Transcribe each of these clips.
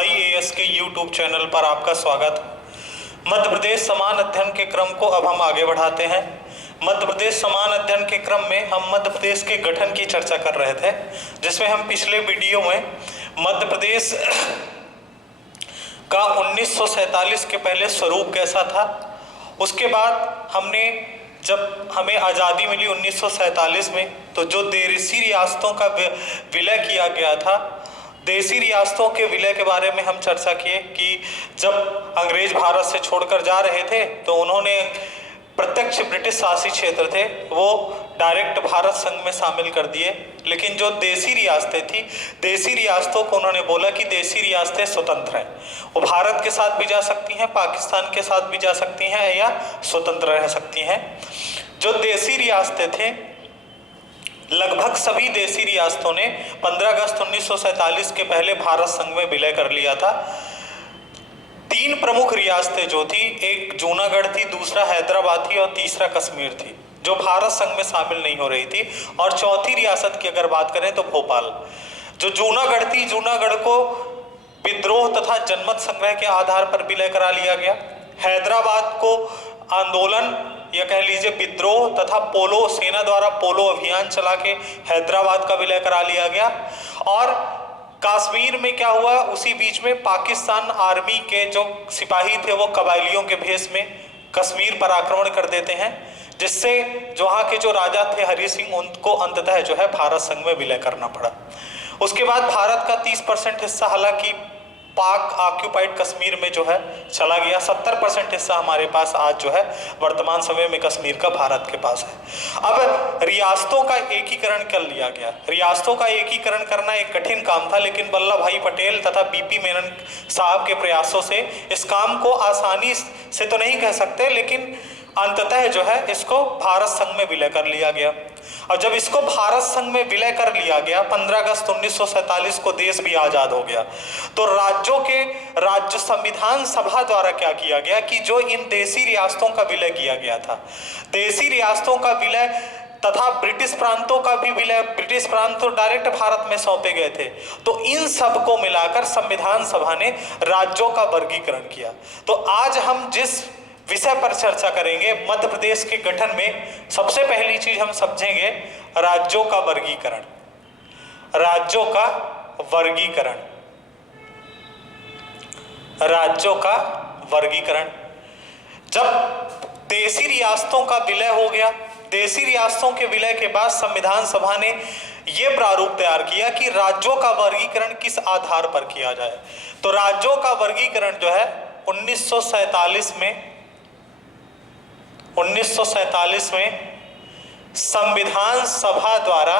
IAS के YouTube channel पर आपका स्वागत है। मध्य प्रदेश समान अध्ययन के क्रम को अब हम आगे बढ़ाते हैं। मध्य प्रदेश समान अध्ययन के क्रम में हम मध्य प्रदेश के गठन की चर्चा कर रहे थे, जिसमें हम पिछले वीडियो में मध्य प्रदेश का 1947 के पहले स्वरूप कैसा था, उसके बाद हमने जब हमें आज़ादी मिली 1947 में, तो जो देशी रियासतों का विलय किया गया था, देशी रियासतों के विलय के बारे में हम चर्चा किए कि जब अंग्रेज भारत से छोड़कर जा रहे थे तो उन्होंने प्रत्यक्ष ब्रिटिश शासित क्षेत्र थे वो डायरेक्ट भारत संघ में शामिल कर दिए। लेकिन जो देशी रियासतें थी, देशी रियासतों को उन्होंने बोला कि देशी रियासतें स्वतंत्र हैं, वो भारत के साथ भी जा सकती हैं, पाकिस्तान के साथ भी जा सकती हैं या स्वतंत्र रह सकती हैं। जो देशी रियासतें थे, लगभग सभी देशी रियासतों ने 15 अगस्त 1947 के पहले भारत संघ में विलय कर लिया था। तीन प्रमुख रियासतें जो थी, एक जूनागढ़ थी, दूसरा हैदराबाद थी और तीसरा कश्मीर थी, जो भारत संघ में शामिल नहीं हो रही थी। और चौथी रियासत की अगर बात करें तो भोपाल। जो जूनागढ़ थी, जूनागढ़ को विद्रोह तथा जनमत संग्रह के आधार पर विलय करा लिया गया। हैदराबाद को आंदोलन या कह लीजिए विद्रोह तथा पोलो सेना द्वारा पोलो अभियान चला के हैदराबाद का विलय करा लिया गया। और कश्मीर में क्या हुआ, उसी बीच में पाकिस्तान आर्मी के जो सिपाही थे वो कबायलियों के भेष में कश्मीर पर आक्रमण कर देते हैं, जिससे जो वहाँ के जो राजा थे हरि सिंह, उनको अंततः जो है भारत संघ में विलय करना पड़ा। उसके बाद भारत का 30% हिस्सा हालांकि पाक ऑक्यूपाइड कश्मीर में जो है चला गया। 70% हिस्सा हमारे पास आज जो है वर्तमान समय में कश्मीर का भारत के पास है। अब रियासतों का एकीकरण कर लिया गया। रियासतों का एकीकरण करना एक कठिन काम था, लेकिन वल्लभ भाई पटेल तथा बीपी मेनन साहब के प्रयासों से इस काम को आसानी से तो नहीं कह सकते, लेकिन अंततः जो है इसको भारत संघ में विलय कर लिया गया। और जब इसको भारत संघ में विलय कर लिया गया, 15 अगस्त 1947 को देश भी आजाद हो गया, तो राज्यों के राज्य संविधान सभा द्वारा क्या किया गया कि जो इन देशी रियासतों का विलय किया गया था, देशी रियासतों का विलय तथा ब्रिटिश प्रांतों का भी विलय, ब्रिटिश प्रांत तो डायरेक्ट भारत में सौंपे गए थे, तो इन सब को मिलाकर संविधान सभा ने राज्यों का वर्गीकरण किया। तो आज हम जिस विषय पर चर्चा करेंगे, मध्य प्रदेश के गठन में सबसे पहली चीज हम समझेंगे राज्यों का वर्गीकरण। राज्यों का वर्गीकरण, राज्यों का वर्गीकरण। जब देशी रियासतों का विलय हो गया, देशी रियासतों के विलय के बाद संविधान सभा ने यह प्रारूप तैयार किया कि राज्यों का वर्गीकरण किस आधार पर किया जाए। तो राज्यों का वर्गीकरण जो है 1947 में संविधान सभा द्वारा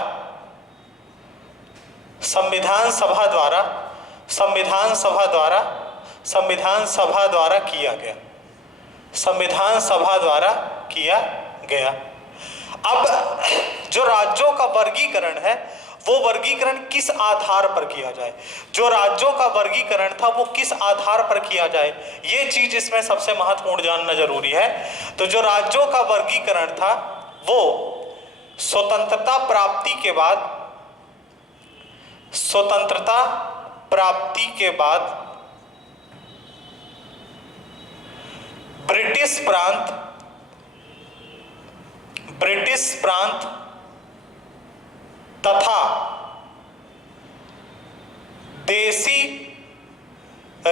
किया गया। संविधान सभा द्वारा किया गया। अब जो राज्यों का वर्गीकरण है, वो वर्गीकरण किस आधार पर किया जाए, जो राज्यों का वर्गीकरण था वो किस आधार पर किया जाए, ये चीज इसमें सबसे महत्वपूर्ण जानना जरूरी है। तो जो राज्यों का वर्गीकरण था वो स्वतंत्रता प्राप्ति के बाद ब्रिटिश प्रांत तथा देशी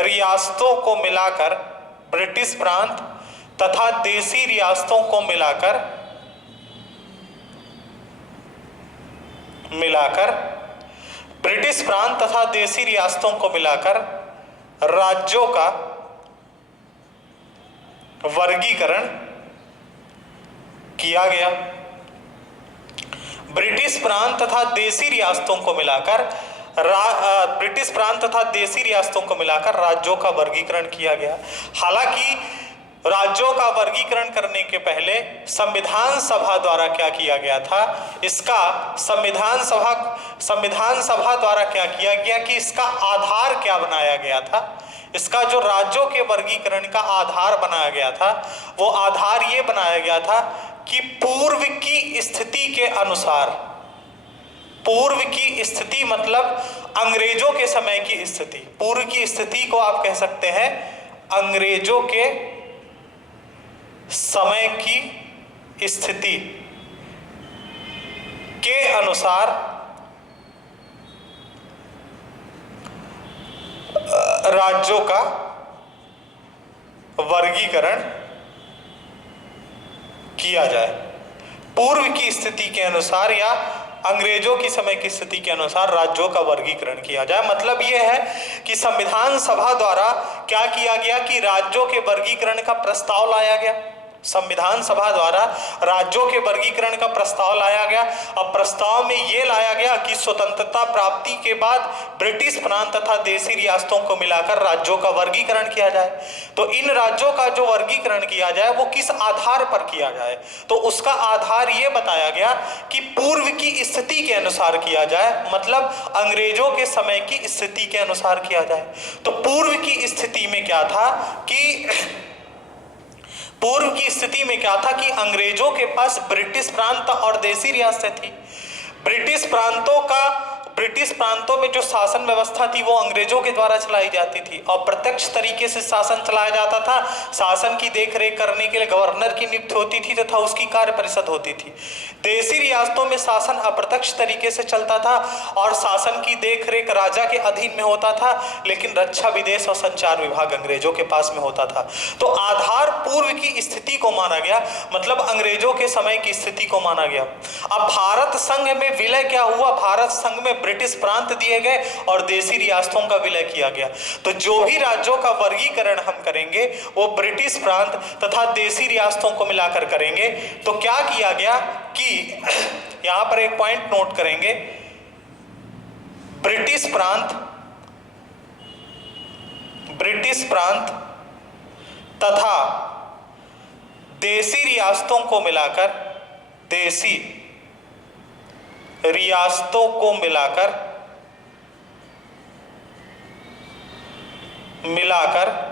रियासतों को मिलाकर, ब्रिटिश प्रांत तथा देशी रियासतों को मिलाकर ब्रिटिश प्रांत तथा देशी रियासतों को मिलाकर राज्यों का वर्गीकरण किया गया। ब्रिटिश प्रांत तथा देशी रियासतों को मिलाकर राज्यों का वर्गीकरण किया गया। हालांकि राज्यों का वर्गीकरण करने के पहले संविधान सभा द्वारा क्या किया गया था, इसका संविधान सभा द्वारा क्या किया गया कि इसका आधार क्या बनाया गया था। इसका जो राज्यों के वर्गीकरण का आधार बनाया गया था, वो आधार ये बनाया गया था कि पूर्व की स्थिति के अनुसार पूर्व की स्थिति मतलब अंग्रेजों के समय की स्थिति। पूर्व की स्थिति को आप कह सकते हैं अंग्रेजों के समय की स्थिति के अनुसार राज्यों का वर्गीकरण किया जाए। पूर्व की स्थिति के अनुसार या अंग्रेजों की समय की स्थिति के अनुसार राज्यों का वर्गीकरण किया जाए। मतलब यह है कि संविधान सभा द्वारा क्या किया गया कि राज्यों के वर्गीकरण का प्रस्ताव लाया गया। संविधान सभा द्वारा राज्यों के वर्गीकरण का प्रस्ताव लाया गया। अब प्रस्ताव में यह लाया गया कि स्वतंत्रता प्राप्ति के बाद ब्रिटिश प्रांत तथा देशी रियासतों को मिलाकर राज्यों का वर्गीकरण किया जाए। तो इन राज्यों का जो वर्गीकरण किया जाए वो किस आधार पर किया जाए, तो उसका आधार यह बताया गया कि पूर्व की स्थिति के अनुसार किया जाए, मतलब अंग्रेजों के समय की स्थिति के अनुसार किया जाए। तो पूर्व की स्थिति में क्या था कि अंग्रेजों के पास ब्रिटिश प्रांत और देशी रियासतें थी। ब्रिटिश प्रांतों में जो शासन व्यवस्था थी वो अंग्रेजों के द्वारा चलाई जाती थी और प्रत्यक्ष तरीके से शासन चलाया जाता था। शासन की देखरेख करने के लिए गवर्नर की नियुक्ति होती थी तथा उसकी कार्य परिषद होती थी। देशी रियासतों में शासन अप्रत्यक्ष तरीके से चलता था और शासन की देखरेख राजा के अधीन में होता था, लेकिन रक्षा, विदेश और संचार विभाग अंग्रेजों के पास में होता था। तो आधार पूर्व की स्थिति को माना गया, मतलब अंग्रेजों के समय की स्थिति को माना गया। अब भारत संघ में विलय क्या हुआ? भारत संघ में ब्रिटिश प्रांत दिए गए और देशी रियासतों का विलय किया गया। तो जो भी राज्यों का वर्गीकरण हम करेंगे वो ब्रिटिश प्रांत तथा देशी रियासतों को मिलाकर करेंगे। तो क्या किया गया कि यहां पर एक पॉइंट नोट करेंगे, ब्रिटिश प्रांत तथा देशी रियासतों को मिलाकर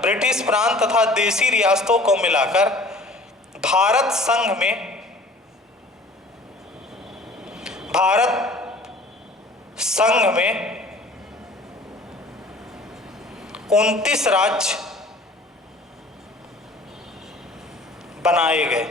ब्रिटिश प्रांत तथा देशी रियासतों को मिलाकर भारत संघ में 29 राज्य बनाए गए।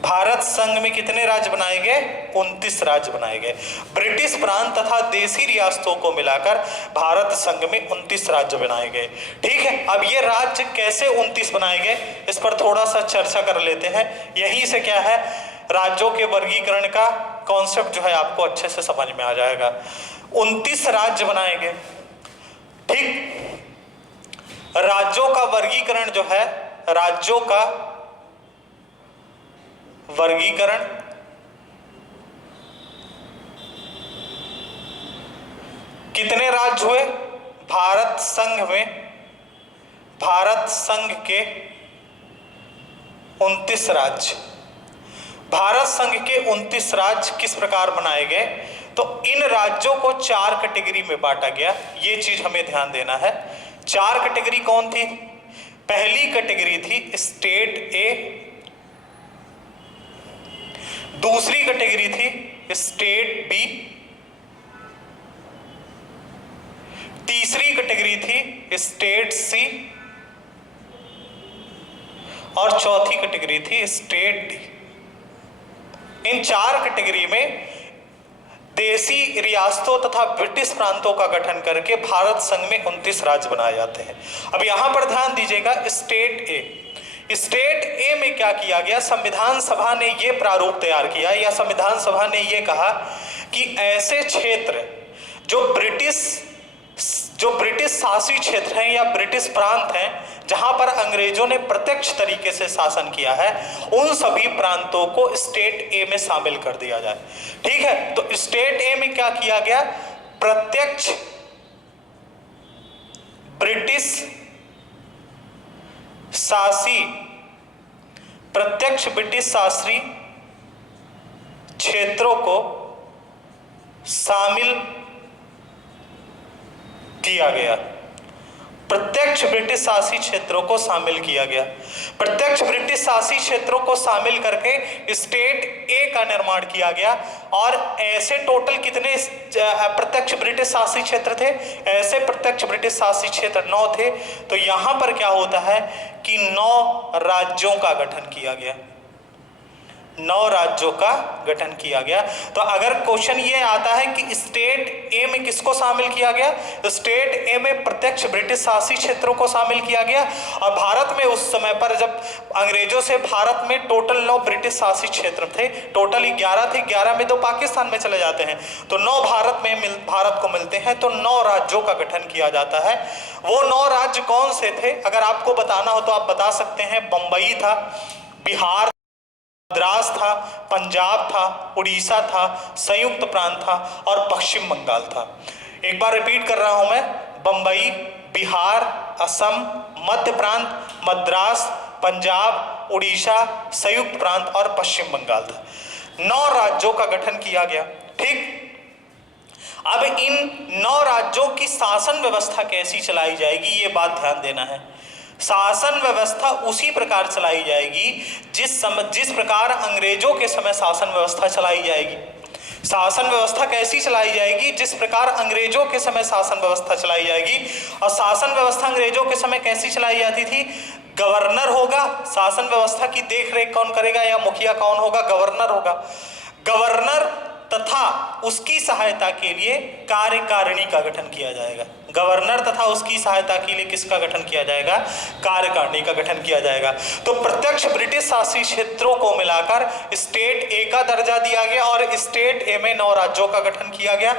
भारत संघ में कितने राज्य बनाए गए? 29 राज्य बनाए गए। ब्रिटिश प्रांत तथा देशी रियासतों को मिलाकर भारत संघ में 29 राज्य बनाए गए। ठीक है, अब ये राज्य कैसे 29 बनाए गए इस पर थोड़ा सा चर्चा कर लेते हैं। यहीं से क्या है, राज्यों के वर्गीकरण का कॉन्सेप्ट जो है आपको अच्छे से समझ में आ जाएगा। 29 राज्य बनाए गए। ठीक, राज्यों का वर्गीकरण जो है, राज्यों का वर्गीकरण कितने राज्य हुए? भारत संघ के 29 राज्य। भारत संघ के 29 राज्य किस प्रकार बनाए गए? तो इन राज्यों को 4 कैटेगरी में बांटा गया। ये चीज हमें ध्यान देना है। 4 कैटेगरी कौन थी? पहली कैटेगरी थी स्टेट ए, दूसरी कैटेगरी थी स्टेट बी, तीसरी कैटेगरी थी स्टेट सी और चौथी कैटेगरी थी स्टेट डी। इन 4 कैटेगरी में देशी रियासतों तथा ब्रिटिश प्रांतों का गठन करके भारत संघ में 29 राज्य बनाए जाते हैं। अब यहां पर ध्यान दीजिएगा, स्टेट ए में क्या किया गया? संविधान सभा ने यह प्रारूप तैयार किया या संविधान सभा ने यह कहा कि ऐसे क्षेत्र जो ब्रिटिश शासी क्षेत्र हैं या ब्रिटिश प्रांत हैं जहां पर अंग्रेजों ने प्रत्यक्ष तरीके से शासन किया है, उन सभी प्रांतों को स्टेट ए में शामिल कर दिया जाए। ठीक है, तो स्टेट ए में क्या किया गया? प्रत्यक्ष ब्रिटिश शासी क्षेत्रों को शामिल किया गया प्रत्यक्ष ब्रिटिश शासित क्षेत्रों को शामिल किया गया। प्रत्यक्ष ब्रिटिश शासित क्षेत्रों को शामिल करके स्टेट ए का निर्माण किया गया। और ऐसे टोटल कितने प्रत्यक्ष ब्रिटिश शासित क्षेत्र थे? ऐसे प्रत्यक्ष ब्रिटिश शासित क्षेत्र 9 थे। तो यहां पर क्या होता है कि 9 राज्यों का गठन किया गया, 9 राज्यों का गठन किया गया। तो अगर क्वेश्चन ये आता है कि स्टेट ए में किसको शामिल किया गया, तो स्टेट ए में प्रत्यक्ष ब्रिटिश शासित क्षेत्रों को शामिल किया गया। और भारत में उस समय पर जब अंग्रेजों से भारत में टोटल 9 ब्रिटिश शासित क्षेत्र थे, टोटल 11 थे, 11 में 2 पाकिस्तान में चले जाते हैं, तो 9 भारत को मिलते हैं, तो 9 राज्यों का गठन किया जाता है। वो 9 राज्य कौन से थे अगर आपको बताना हो तो आप बता सकते हैं। बंबई था, बिहार, मद्रास था, पंजाब था, उड़ीसा था, संयुक्त प्रांत था और पश्चिम बंगाल था। एक बार रिपीट कर रहा हूं मैं, बंबई, बिहार, असम, मध्य प्रांत, मद्रास, पंजाब, उड़ीसा, संयुक्त प्रांत और पश्चिम बंगाल था। 9 राज्यों का गठन किया गया। ठीक, अब इन 9 राज्यों की शासन व्यवस्था कैसी चलाई जाएगी, ये बात ध्यान देना है। शासन व्यवस्था उसी प्रकार चलाई जाएगी जिस प्रकार अंग्रेजों के समय शासन व्यवस्था चलाई जाएगी। शासन व्यवस्था कैसी चलाई जाएगी? जिस प्रकार अंग्रेजों के समय शासन व्यवस्था चलाई जाएगी। और शासन व्यवस्था अंग्रेजों के समय कैसी चलाई जाती थी? गवर्नर होगा, शासन व्यवस्था की देखरेख कौन करेगा, या मुखिया कौन होगा? गवर्नर होगा। गवर्नर तथा उसकी सहायता के लिए कार्यकारिणी का गठन किया जाएगा। गवर्नर तथा उसकी सहायता के लिए किसका गठन किया जाएगा? कार्यकारिणी का गठन किया जाएगा। तो प्रत्यक्ष ब्रिटिश शासित क्षेत्रों को मिलाकर स्टेट ए का दर्जा दिया गया और स्टेट ए में 9 राज्यों का गठन किया गया।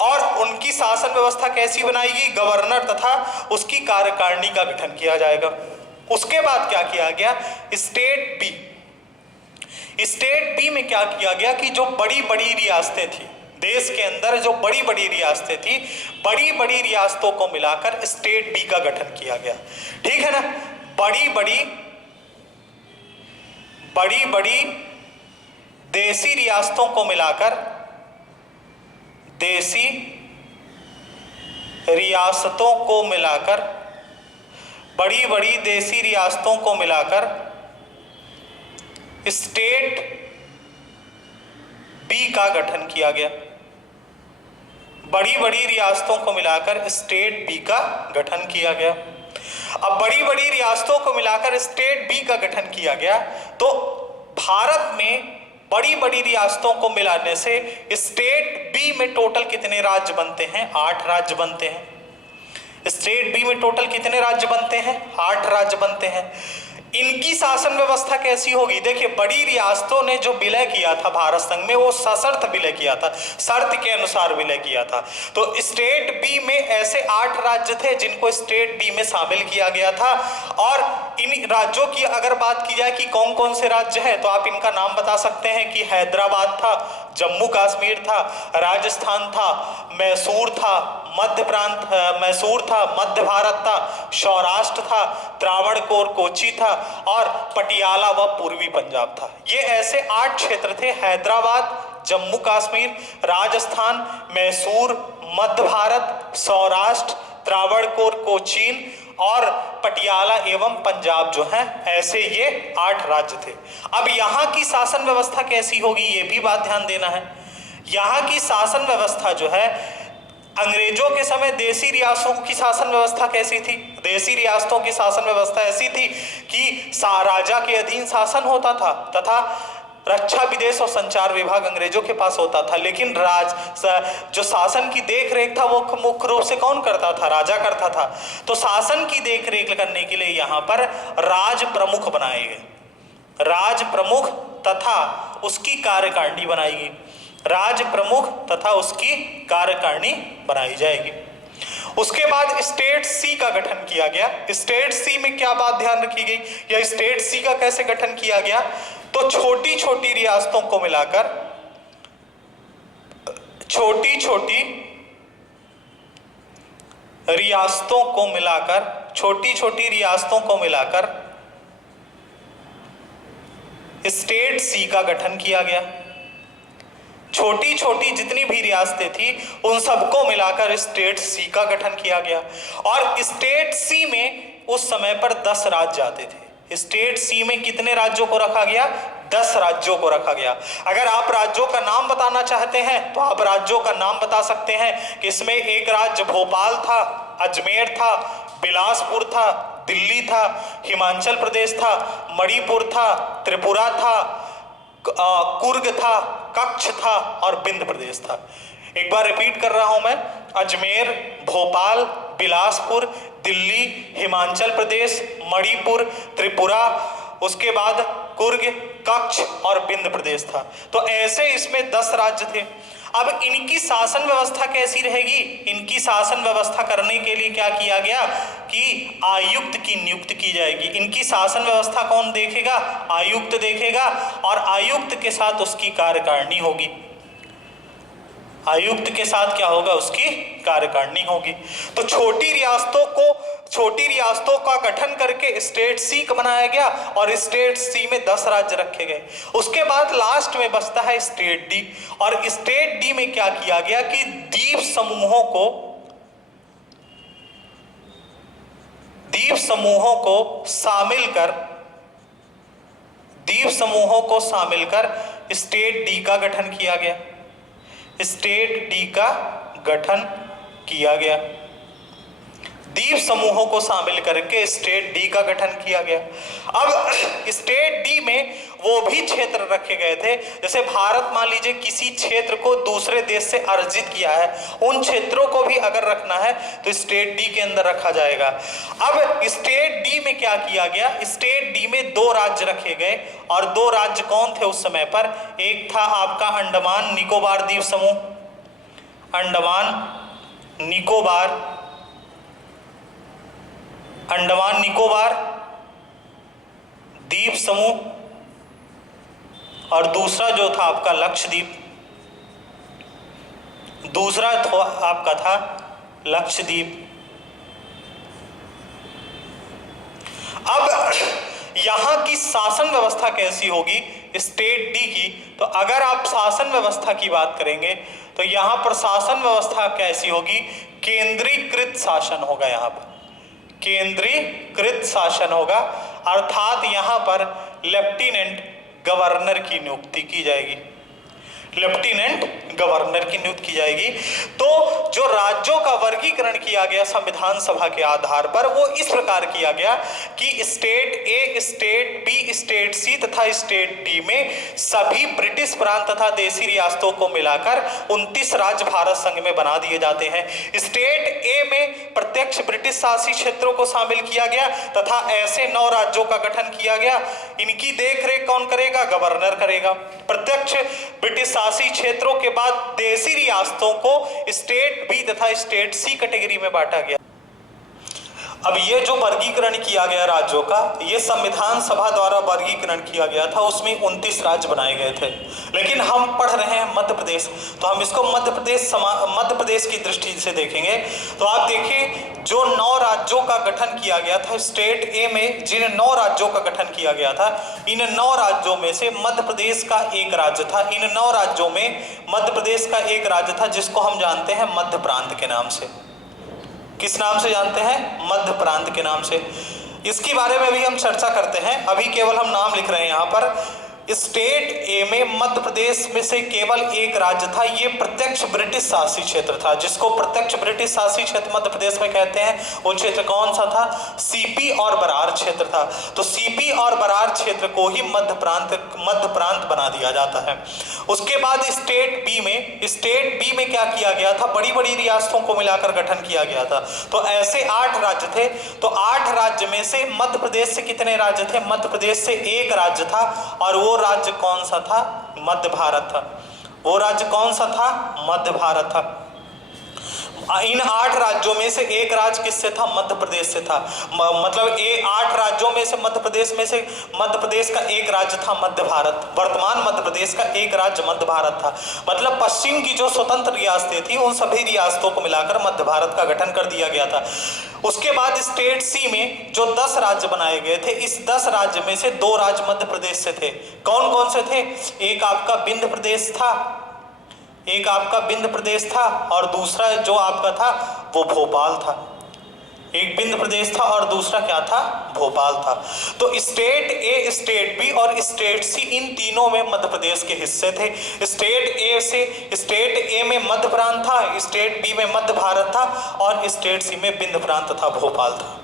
और उनकी शासन व्यवस्था कैसी बनाएगी? गवर्नर तथा उसकी कार्यकारिणी का गठन किया जाएगा। उसके बाद क्या किया गया? State B. स्टेट बी में क्या किया गया कि जो बड़ी बड़ी रियासतें थी देश के अंदर, जो बड़ी बड़ी रियासतें थी, बड़ी बड़ी रियासतों को मिलाकर स्टेट बी का गठन किया गया। ठीक है ना? बड़ी बड़ी देसी रियासतों को मिलाकर, देसी रियासतों को मिलाकर, बड़ी बड़ी देसी रियासतों को मिलाकर स्टेट बी का गठन किया गया। बड़ी बड़ी रियासतों को मिलाकर स्टेट बी का गठन किया गया। अब बड़ी बड़ी रियासतों को मिलाकर स्टेट बी का गठन किया गया, तो भारत में बड़ी बड़ी रियासतों को मिलाने से स्टेट बी में टोटल कितने राज्य बनते हैं? 8 राज्य बनते हैं। स्टेट बी में टोटल कितने राज्य बनते हैं? 8 राज्य बनते हैं। इनकी शासन व्यवस्था कैसी होगी? देखिए, बड़ी रियासतों ने जो विलय किया था भारत संघ में, वो सशर्त विलय किया था, शर्त के अनुसार विलय किया था। तो स्टेट बी में ऐसे 8 राज्य थे जिनको स्टेट बी में शामिल किया गया था। और इन राज्यों की अगर बात की जाए कि कौन कौन से राज्य हैं, तो आप इनका नाम बता सकते हैं कि हैदराबाद था, जम्मू कश्मीर था, राजस्थान था, मैसूर था, मध्य प्रांत मैसूर था, मध्य भारत था, सौराष्ट्र था, त्रावणकोर कोची था और पटियाला व पूर्वी पंजाब था। ये ऐसे 8 क्षेत्र थे। हैदराबाद, जम्मू कश्मीर, राजस्थान, मैसूर, मध्य भारत, सौराष्ट्र, त्रावणकोर कोचीन और पटियाला एवं पंजाब जो है, ऐसे ये 8 राज्य थे। अब यहाँ की शासन व्यवस्था कैसी होगी, ये भी बात ध्यान देना है। यहाँ की शासन व्यवस्था जो है, अंग्रेजों के समय देसी रियासतों की शासन व्यवस्था कैसी थी? देसी रियासतों की शासन व्यवस्था ऐसी थी कि राजा के अधीन शासन होता था तथा रक्षा, विदेश और संचार विभाग अंग्रेजों के पास होता था। लेकिन जो शासन की देख रेख था वो मुख्य रूप से कौन करता था? राजा करता था। तो शासन की देख रेख करने के लिए यहाँ पर राज प्रमुख बनाए गए। राज प्रमुख तथा उसकी कार्यकारिणी बनाएगी। राज प्रमुख तथा उसकी कार्यकारिणी बनाई जाएगी। उसके बाद स्टेट सी का गठन किया गया। स्टेट सी में क्या बात ध्यान रखी गई, या स्टेट सी का कैसे गठन किया गया? तो छोटी छोटी रियासतों को मिलाकर, छोटी छोटी रियासतों को मिलाकर, छोटी छोटी रियासतों को मिलाकर स्टेट सी का गठन किया गया। छोटी छोटी जितनी भी रियासतें थी उन सबको मिलाकर स्टेट सी का गठन किया गया। और स्टेट सी में उस समय पर 10 राज्य आते थे। स्टेट सी में कितने राज्यों को रखा गया? 10 राज्यों को रखा गया। अगर आप राज्यों का नाम बताना चाहते हैं तो आप राज्यों का नाम बता सकते हैं कि इसमें एक राज्य भोपाल था, अजमेर था, बिलासपुर था, दिल्ली था, हिमाचल प्रदेश था, मणिपुर था, त्रिपुरा था, कुर्ग था, कच्छ था और विंध्य प्रदेश था। एक बार रिपीट कर रहा हूं मैं, अजमेर, भोपाल, बिलासपुर, दिल्ली, हिमाचल प्रदेश, मणिपुर, त्रिपुरा, उसके बाद कुर्ग, कच्छ और विंध्य प्रदेश था। तो ऐसे इसमें 10 राज्य थे। अब इनकी शासन व्यवस्था कैसी रहेगी? इनकी शासन व्यवस्था करने के लिए क्या किया गया कि आयुक्त की नियुक्ति की जाएगी। इनकी शासन व्यवस्था कौन देखेगा? आयुक्त देखेगा। और आयुक्त के साथ उसकी कार्यकारिणी होगी। आयुक्त के साथ क्या होगा? उसकी कार्यकारिणी होगी। तो छोटी रियासतों का गठन करके स्टेट सी बनाया गया और स्टेट सी में 10 राज्य रखे गए। उसके बाद लास्ट में बचता है स्टेट डी। और स्टेट डी में क्या किया गया कि द्वीप समूहों को शामिल कर स्टेट डी का गठन किया गया। स्टेट डी का गठन किया गया। द्वीप समूहों को शामिल करके स्टेट डी का गठन किया गया। अब स्टेट डी में वो भी क्षेत्र रखे गए थे, जैसे भारत मान लीजिए किसी क्षेत्र को दूसरे देश से अर्जित किया है, उन क्षेत्रों को भी अगर रखना है तो स्टेट डी के अंदर रखा जाएगा। अब स्टेट डी में क्या किया गया? स्टेट डी में 2 राज्य रखे गए। और 2 राज्य कौन थे उस समय पर? एक था आपका अंडमान निकोबार द्वीप समूह, अंडमान निकोबार द्वीप समूह, और दूसरा जो था आपका लक्षद्वीप। आपका था लक्षद्वीप। अब यहां की शासन व्यवस्था कैसी होगी स्टेट डी की? तो अगर आप शासन व्यवस्था की बात करेंगे तो यहां पर शासन व्यवस्था कैसी होगी? केंद्रीकृत शासन होगा। यहां पर केंद्रीकृत शासन होगा, अर्थात यहां पर लेफ्टिनेंट गवर्नर की नियुक्ति की जाएगी। लेफ्टिनेंट गवर्नर की नियुक्ति की जाएगी। तो जो राज्यों का वर्गीकरण किया गया संविधान सभा के आधार पर वो इस प्रकार किया गया कि state A, state B, state सी तथा स्टेट डी में सभी ब्रिटिश प्रांत तथा देशी रियासतों को मिलाकर 29 राज्य भारत संघ में बना दिए जाते हैं। स्टेट ए में प्रत्यक्ष ब्रिटिश शासित क्षेत्रों को शामिल किया गया तथा ऐसे 9 राज्यों का गठन किया गया। इनकी देखरेख कौन करेगा? गवर्नर करेगा। प्रत्यक्ष ब्रिटिश शासित क्षेत्रों के बाद देशी रियासतों को स्टेट बी तथा स्टेट सी कैटेगरी में बांटा गया। अब ये जो वर्गीकरण किया गया राज्यों का, ये संविधान सभा द्वारा वर्गीकरण किया गया था, उसमें 29 राज्य बनाए गए थे। लेकिन हम पढ़ रहे हैं मध्य प्रदेश, तो हम इसको मध्य प्रदेश की दृष्टि से देखेंगे। तो आप देखिए जो 9 राज्यों का गठन किया गया था स्टेट ए में, जिन 9 राज्यों का गठन किया गया था, इन 9 राज्यों में से मध्य प्रदेश का एक राज्य था। इन 9 राज्यों में मध्य प्रदेश का एक राज्य था जिसको हम जानते हैं मध्य प्रांत के नाम से। किस नाम से जानते हैं? मध्य प्रांत के नाम से। इसके बारे में भी हम चर्चा करते हैं, अभी केवल हम नाम लिख रहे हैं। यहाँ पर स्टेट ए में मध्य प्रदेश में से केवल एक राज्य था, ये प्रत्यक्ष ब्रिटिश शासित क्षेत्र था, जिसको प्रत्यक्ष ब्रिटिश शासित क्षेत्र मध्य प्रदेश में कहते हैं। वो क्षेत्र कौन सा था? सीपी और बरार क्षेत्र था। तो सीपी और बरार क्षेत्र को ही मध्य प्रांत बना दिया जाता है। उसके बाद स्टेट बी में क्या किया गया था? बड़ी बड़ी रियासतों को मिलाकर गठन किया गया था। तो ऐसे 8 राज्य थे। तो 8 राज्य में से मध्य प्रदेश से कितने राज्य थे? मध्य प्रदेश से एक राज्य था, और वो राज्य कौन सा था? मध्य भारत था। वो राज्य कौन सा था? मध्य भारत था। इन 8 राज्यों में से एक राज्य किससे था? मध्य प्रदेश से था। मतलब 8 राज्यों में से मध्य प्रदेश का एक राज्य था मध्य भारत। वर्तमान मध्य प्रदेश का एक राज्य मध्य भारत था। मतलब पश्चिम की जो स्वतंत्र रियासतें थी उन सभी रियासतों को मिलाकर मध्य भारत का गठन कर दिया गया था। उसके बाद स्टेट सी में जो 10 राज्य बनाए गए थे, इस 10 राज्य में से 2 राज्य मध्य प्रदेश से थे। कौन कौन से थे? एक आपका विंध्य प्रदेश था, एक आपका विंध्य प्रदेश था और दूसरा जो आपका था वो भोपाल था। एक विंध्य प्रदेश था और दूसरा क्या था, भोपाल था। तो स्टेट ए, स्टेट बी और स्टेट सी, इन तीनों में मध्य प्रदेश के हिस्से थे। स्टेट ए में मध्य प्रांत था, स्टेट बी में मध्य भारत था और स्टेट सी में विंध्य प्रांत था, भोपाल था।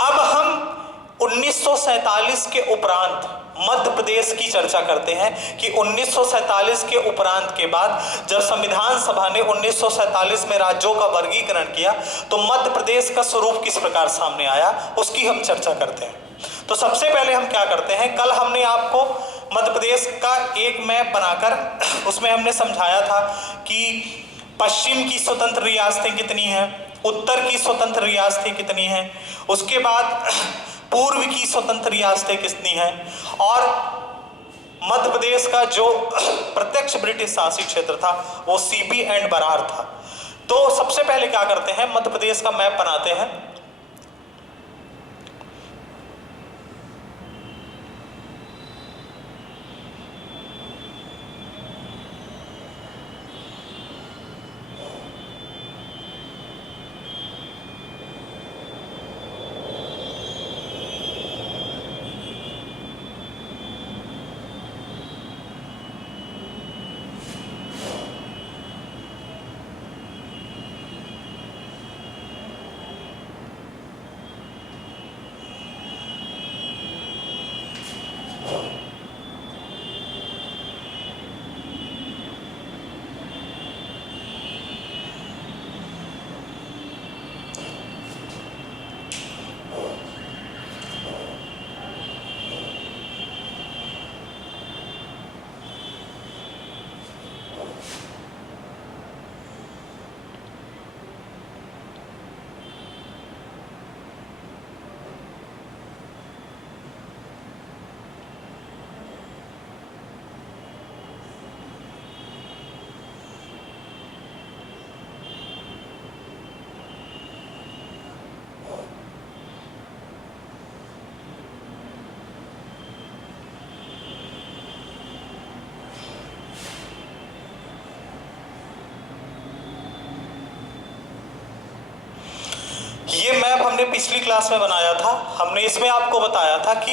अब हम 1947 के उपरांत मध्य प्रदेश की चर्चा करते हैं कि 1947 के उपरांत के बाद जब संविधान सभा ने 1947 में राज्यों का वर्गीकरण किया तो मध्य प्रदेश का स्वरूप किस प्रकार सामने आया, उसकी हम चर्चा करते हैं। तो सबसे पहले हम क्या करते हैं, कल हमने आपको मध्य प्रदेश का एक मैप बनाकर उसमें हमने समझाया था कि पश्चिम की स्वतंत्र रियासतें कितनी हैं, उत्तर की स्वतंत्र रियासतें कितनी हैं, उसके बाद पूर्व की स्वतंत्र रियासतें कितनी हैं, और मध्य प्रदेश का जो प्रत्यक्ष ब्रिटिश शासित क्षेत्र था वो सीपी एंड बरार था। तो सबसे पहले क्या करते हैं, मध्य प्रदेश का मैप बनाते हैं। ये मैप हमने पिछली क्लास में बनाया था। हमने इसमें आपको बताया था कि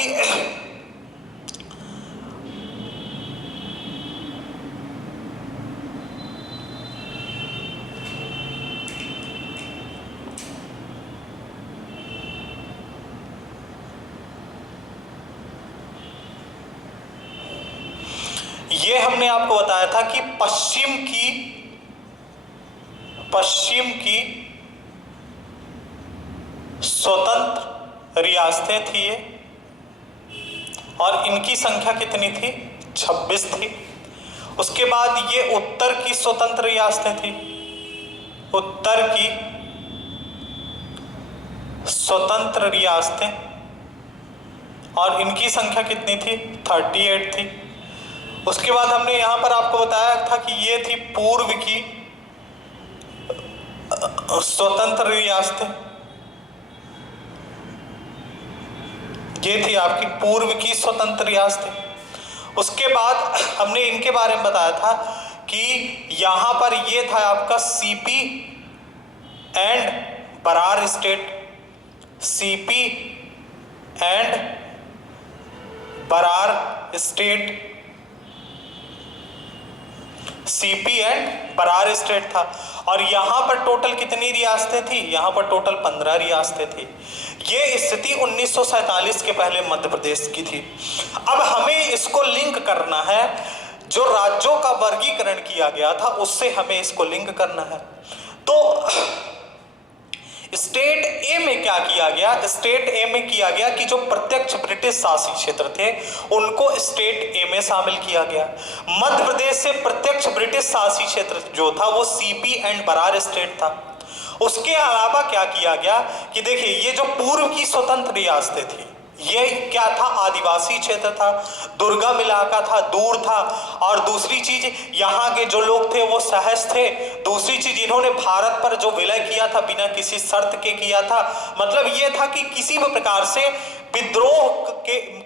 ये हमने आपको बताया था कि पश्चिम की स्वतंत्र रियासतें थी ये, और इनकी संख्या कितनी थी, 26 थी। उसके बाद ये उत्तर की स्वतंत्र रियासतें थी, उत्तर की स्वतंत्र रियासतें, और इनकी संख्या कितनी थी, 38 थी। उसके बाद हमने यहां पर आपको बताया था कि ये थी पूर्व की स्वतंत्र रियासतें, ये थी आपकी पूर्व की स्वतंत्र रियासतें। उसके बाद हमने इनके बारे में बताया था कि यहां पर ये था आपका CP and Berar state, CP and Berar state, CP and Berar state था। और यहां पर टोटल कितनी रियासतें थी, यहां पर टोटल 15 रियासतें थी। ये स्थिति 1947 के पहले मध्य प्रदेश की थी। अब हमें इसको लिंक करना है, जो राज्यों का वर्गीकरण किया गया था उससे हमें इसको लिंक करना है। तो स्टेट ए में क्या किया गया, स्टेट ए में किया गया कि जो प्रत्यक्ष ब्रिटिश शासित क्षेत्र थे उनको स्टेट ए में शामिल किया गया। मध्य प्रदेश से प्रत्यक्ष ब्रिटिश शासित क्षेत्र जो था वो सीपी एंड बरार स्टेट था। उसके अलावा क्या किया गया कि देखिए ये जो पूर्व की स्वतंत्र रियासतें थी, ये क्या था, आदिवासी क्षेत्र था, दुर्गम इलाका था, दूर था। और दूसरी चीज, यहाँ के जो लोग थे वो सहज थे। दूसरी चीज, इन्होंने भारत पर जो विलय किया था बिना किसी शर्त के किया था। मतलब ये था कि किसी भी प्रकार से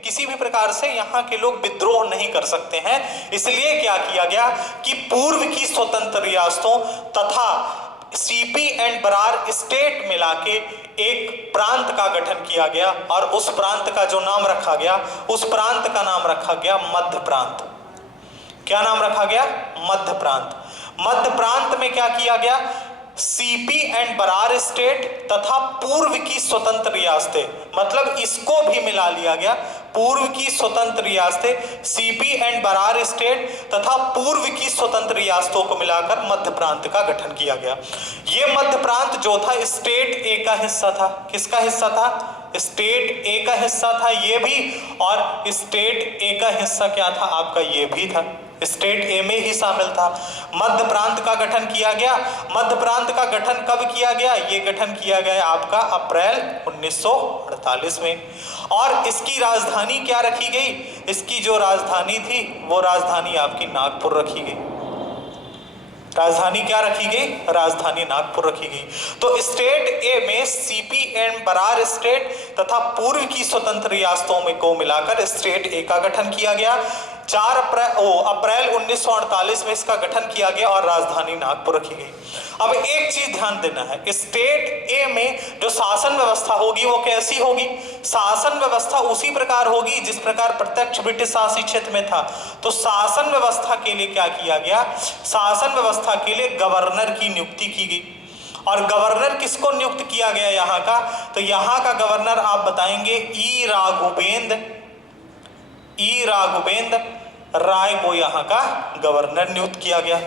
किसी भी प्रकार से यहाँ के लोग विद्रोह नहीं कर सकते हैं। इसलिए क्या किया गया कि पूर्व की स्वतंत्र रियासतों तथा सीपी एंड बरार स्टेट मिला के एक प्रांत का गठन किया गया और उस प्रांत का जो नाम रखा गया, उस प्रांत का नाम रखा गया मध्य प्रांत। क्या नाम रखा गया? मध्य प्रांत। मध्य प्रांत में क्या किया गया? सीपी एंड बरार स्टेट तथा पूर्व की स्वतंत्र रियासतें, मतलब इसको भी मिला लिया गया। पूर्व की स्वतंत्र रियासतें, सीपी एंड बरार स्टेट तथा पूर्व की स्वतंत्र रियासतों को मिलाकर मध्य प्रांत का गठन किया गया। यह मध्य प्रांत जो था स्टेट ए का हिस्सा था। किसका हिस्सा था? स्टेट ए का हिस्सा था ये भी, और स्टेट ए का हिस्सा क्या था आपका? ये भी था, स्टेट ए में ही शामिल था। मध्य प्रांत का गठन किया गया। मध्य प्रांत का गठन कब किया गया? ये गठन किया गया आपका अप्रैल 1948 में। और इसकी राजधानी क्या रखी गई? इसकी जो राजधानी थी वो राजधानी आपकी नागपुर रखी गई। राजधानी क्या रखी गई? राजधानी नागपुर रखी गई। तो स्टेट ए में सीपी एंड बरार स्टेट तथा पूर्व की स्वतंत्र रियासतों में को मिलाकर स्टेट ए का गठन किया गया। अप्रैल 1948 में इसका गठन किया गया और राजधानी नागपुर रखी गई। अब एक चीज ध्यान देना है, स्टेट ए में जो शासन व्यवस्था होगी वो कैसी होगी? शासन व्यवस्था उसी प्रकार होगी जिस प्रकार प्रत्यक्ष ब्रिटिश शासित क्षेत्र में था। तो शासन व्यवस्था के लिए क्या किया गया? शासन व्यवस्था के लिए गवर्नर की नियुक्ति की गई। और गवर्नर किसको नियुक्त किया गया यहाँ का? तो यहाँ का गवर्नर आप बताएंगे ई राघवेंद्र राय को यहाँ का गवर्नर नियुक्त किया गया।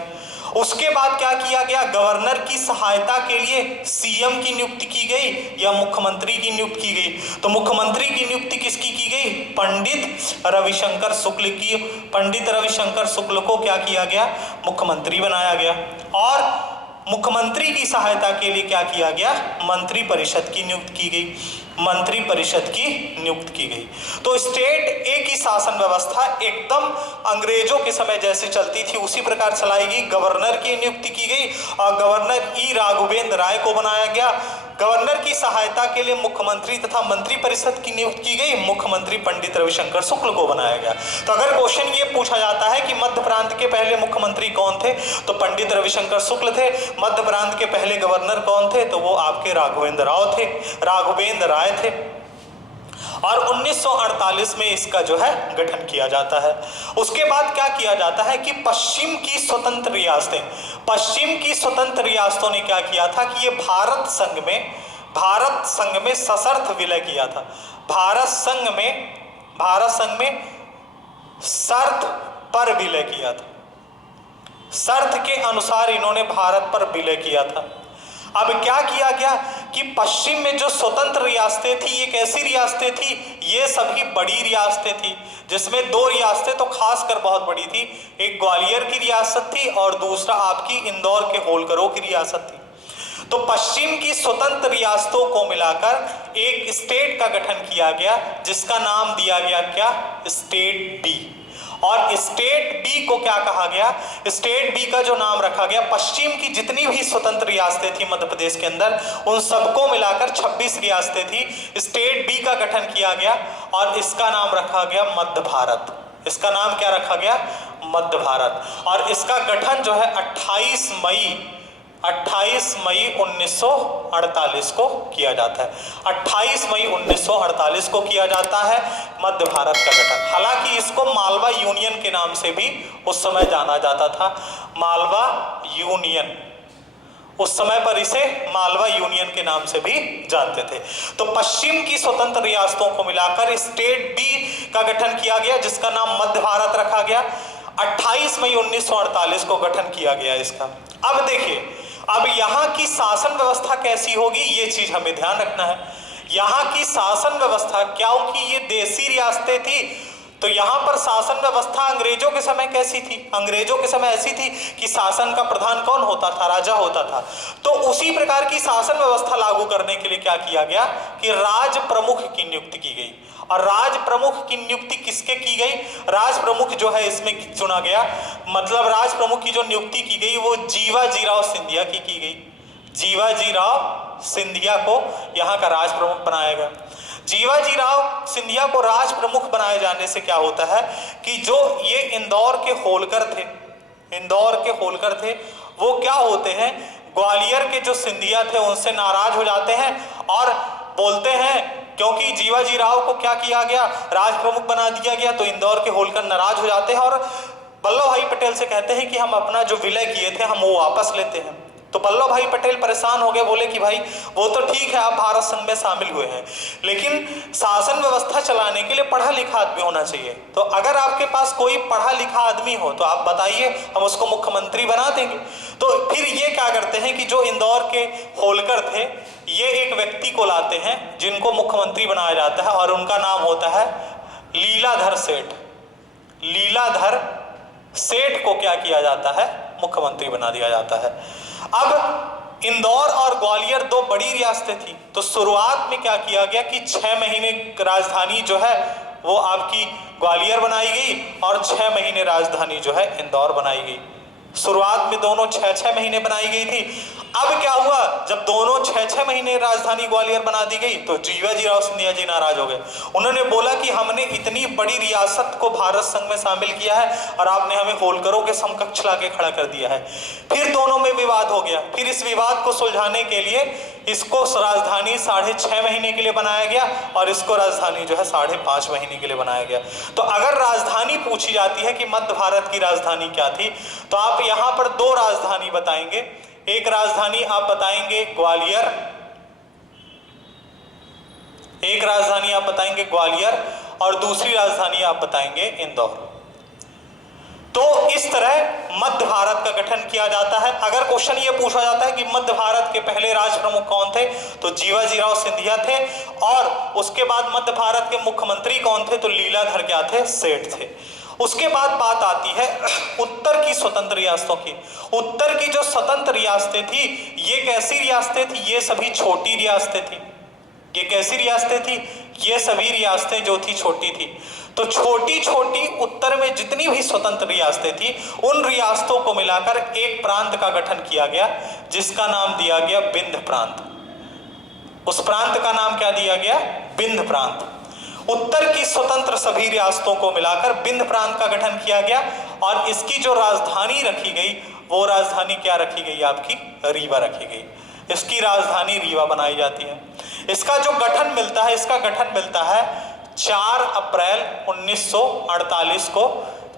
उसके बाद क्या किया गया? गवर्नर की सहायता के लिए सीएम की नियुक्ति की गई या मुख्यमंत्री की नियुक्ति की गई? तो मुख्यमंत्री की नियुक्ति किसकी की गई? पंडित रविशंकर शुक्ल की। पंडित रविशंकर शुक्ल को क्या किया गया? मुख्यमंत्री बनाया गया। और मुख्यमंत्री की सहायता के लिए क्या किया गया? मंत्री परिषद की नियुक्ति की गई। मंत्री परिषद की नियुक्ति की गई। तो स्टेट ए की शासन व्यवस्था एकदम अंग्रेजों के समय जैसे चलती थी उसी प्रकार चलाएगी। गवर्नर की नियुक्ति की गई और गवर्नर ई राघवेंद्र राय को बनाया गया। गवर्नर की सहायता के लिए मुख्यमंत्री तथा मंत्री परिषद की नियुक्ति की गई। मुख्यमंत्री पंडित रविशंकर शुक्ल को बनाया गया। तो अगर क्वेश्चन ये पूछा जाता है कि मध्य प्रांत के पहले मुख्यमंत्री कौन थे, तो पंडित रविशंकर शुक्ल थे। मध्य प्रांत के पहले गवर्नर कौन थे? तो वो आपके राघवेंद्र राय थे। और 1948 में इसका जो है गठन किया जाता है। उसके बाद क्या किया जाता है कि पश्चिम की स्वतंत्र रियासतों ने क्या किया था कि ये भारत संघ में सशर्त विलय किया था। भारत संघ में शर्त पर विलय किया था। शर्त के अनुसार इन्होंने भारत पर विलय किया था। अब क्या किया गया कि पश्चिम में जो स्वतंत्र रियासतें थी, ये कैसी रियासतें थी? ये सभी बड़ी रियासतें थी, जिसमें दो रियासतें तो खासकर बहुत बड़ी थी। एक ग्वालियर की रियासत थी और दूसरा आपकी इंदौर के होलकरों की रियासत थी। तो पश्चिम की स्वतंत्र रियासतों को मिलाकर एक स्टेट का गठन किया गया जिसका नाम दिया गया क्या? State B. और स्टेट बी को क्या कहा गया? स्टेट बी का जो नाम रखा गया, पश्चिम की जितनी भी स्वतंत्र रियासतें थी मध्य प्रदेश के अंदर, उन सबको मिलाकर 26 रियासतें थी। स्टेट बी का गठन किया गया और इसका नाम रखा गया मध्य भारत। इसका नाम क्या रखा गया? मध्य भारत। और इसका गठन जो है 28 मई 1948 को किया जाता है। 28 मई 1948 को किया जाता है मध्य भारत का गठन। हालांकि इसको मालवा यूनियन के नाम से भी उस समय जाना जाता था। मालवा यूनियन, उस समय पर इसे मालवा यूनियन के नाम से भी जानते थे। तो पश्चिम की स्वतंत्र रियासतों को मिलाकर स्टेट बी का गठन किया गया जिसका नाम मध्य भारत रखा गया। 28 मई 1948 को गठन किया गया इसका। अब देखिए, अब यहाँ की शासन व्यवस्था कैसी होगी, ये चीज हमें ध्यान रखना है। यहाँ की शासन व्यवस्था, क्योंकि ये देशी रियासतें थी तो यहाँ पर शासन व्यवस्था अंग्रेजों के समय कैसी थी? अंग्रेजों के समय ऐसी थी कि शासन का प्रधान कौन होता था? राजा होता था। तो उसी प्रकार की शासन व्यवस्था लागू करने के लिए क्या किया गया कि राज प्रमुख की नियुक्ति की गई। और राज प्रमुख की नियुक्ति किसके की गई? राज प्रमुख जो है इसमें चुना गया, मतलब राज प्रमुख की जो नियुक्ति की गई वो जीवाजीराव सिंधिया की गई। जीवाजीराव सिंधिया को यहाँ का राज प्रमुख बनाया गया। जीवाजीराव सिंधिया को राज प्रमुख बनाए जाने से क्या होता है कि जो ये इंदौर के होलकर थे, इंदौर के होलकर थे, वो क्या होते हैं, ग्वालियर के जो सिंधिया थे उनसे नाराज हो जाते हैं और बोलते हैं, क्योंकि जीवाजीराव को क्या किया गया, राज प्रमुख बना दिया गया, तो इंदौर के होलकर नाराज हो जाते हैं और वल्लभ भाई पटेल से कहते हैं कि हम अपना जो विलय किए थे हम वो वापस लेते हैं। तो वल्लभ भाई पटेल परेशान हो गए, बोले कि भाई वो तो ठीक है आप भारत संघ में शामिल हुए हैं, लेकिन शासन व्यवस्था चलाने के लिए पढ़ा लिखा आदमी होना चाहिए। तो अगर आपके पास कोई पढ़ा लिखा आदमी हो तो आप बताइए, हम उसको मुख्यमंत्री बना देंगे। तो फिर ये क्या करते हैं कि जो इंदौर के होलकर थे ये एक व्यक्ति को लाते हैं जिनको मुख्यमंत्री बनाया जाता है और उनका नाम होता है लीलाधर सेठ। लीलाधर सेठ को क्या किया जाता है, मुख्यमंत्री बना दिया जाता है। अब इंदौर और ग्वालियर दो बड़ी रियासतें थी, तो शुरुआत में क्या किया गया कि 6 महीने राजधानी जो है वो आपकी ग्वालियर बनाई गई और 6 महीने राजधानी जो है इंदौर बनाई गई। शुरुआत में दोनों 6-6 महीने बनाई गई थी। अब क्या हुआ, जब दोनों 6-6 महीने राजधानी ग्वालियर बना दी गई तो जीवाजीराव सिंधिया जी नाराज हो गए। उन्होंने बोला कि हमने इतनी बड़ी रियासत को भारत संघ में शामिल किया है और आपने हमें होलकरों के समकक्ष लाके खड़ा कर दिया है। फिर दोनों में विवाद हो गया। फिर इस विवाद को सुलझाने के लिए इसको राजधानी 6.5 महीने के लिए बनाया गया और इसको राजधानी जो है 5.5 महीने के लिए बनाया गया। तो अगर राजधानी पूछी जाती है कि मध्य भारत की राजधानी क्या थी, तो आप यहाँ पर 2 राजधानी बताएंगे। एक राजधानी आप बताएंगे ग्वालियर, एक राजधानी आप बताएंगे ग्वालियर और दूसरी राजधानी आप बताएंगे इंदौर। तो इस तरह मध्य भारत का गठन किया जाता है। अगर क्वेश्चन ये पूछा जाता है कि मध्य भारत के पहले राज प्रमुख कौन थे, तो जीवाजीराव सिंधिया थे और उसके बाद मध्य भारत के मुख्यमंत्री कौन थे, तो लीलाधर क्या थे, सेठ थे। उसके बाद बात आती है उत्तर की स्वतंत्र रियासतों की। उत्तर की जो स्वतंत्र रियासतें थी ये कैसी रियासतें थी, ये सभी छोटी रियासतें थी। ये कैसी रियासतें थी, ये सभी रियासतें जो थी छोटी थी। तो छोटी छोटी उत्तर में जितनी भी स्वतंत्र रियासतें थी उन रियासतों को मिलाकर एक प्रांत का गठन किया गया जिसका नाम दिया गया विंध्य प्रांत। उस प्रांत का नाम क्या दिया गया, विंध्य प्रांत। उत्तर की स्वतंत्र सभी रियासतों को मिलाकर विंध्य प्रांत का गठन किया गया और इसकी जो राजधानी रखी गई वो राजधानी क्या रखी गई, आपकी रीवा रखी गई। इसकी राजधानी रीवा बनाई जाती है। इसका जो गठन मिलता है, इसका गठन मिलता है 4 अप्रैल 1948 को।